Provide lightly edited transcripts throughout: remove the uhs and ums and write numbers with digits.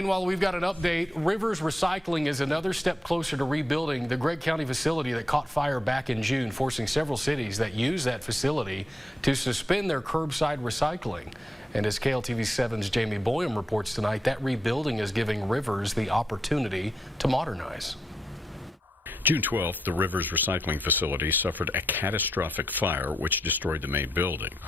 Meanwhile, we've got an update. Rivers Recycling is another step closer to rebuilding the Gregg County facility that caught fire back in June, forcing several cities that use that facility to suspend their curbside recycling. And as KLTV 7's Jamie Boyum reports tonight, that rebuilding is giving Rivers the opportunity to modernize. June 12th, the Rivers Recycling facility suffered a catastrophic fire which destroyed the main building.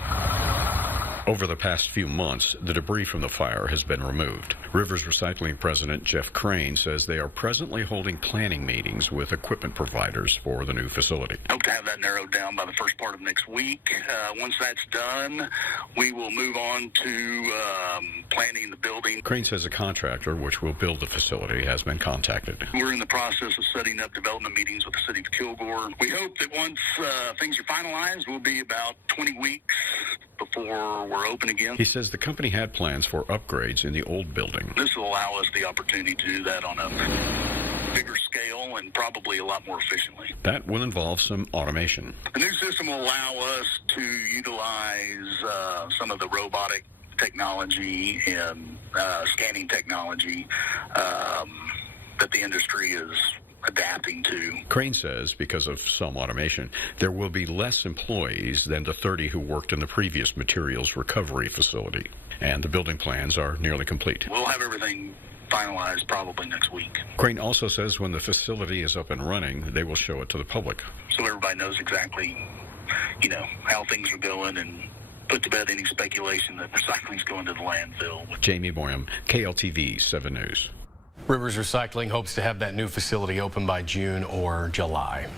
Over the past few months, the debris from the fire has been removed. Rivers Recycling President Jeff Craine says they are presently holding planning meetings with equipment providers for the new facility. I hope to have that narrowed down by the first part of next week. Once that's done, we will move on to planning the building. Craine says a contractor which will build the facility has been contacted. We're in the process of setting up development meetings with the city of Kilgore. We hope that once things are finalized, we'll be about 20 weeks before we're open again. He says the company had plans for upgrades in the old building. This will allow us the opportunity to do that on a bigger scale and probably a lot more efficiently. That will involve some automation. The new system will allow us to utilize some of the robotic technology and scanning technology that the industry is adapting to. Craine says because of some automation, there will be less employees than the 30 who worked in the previous materials recovery facility. And the building plans are nearly complete. We'll have everything finalized probably next week. Craine also says when the facility is up and running, they will show it to the public. So everybody knows exactly, how things are going and put to bed any speculation that recycling is going to the landfill. Jamie Boyum, KLTV 7 News. Rivers Recycling hopes to have that new facility open by June or July.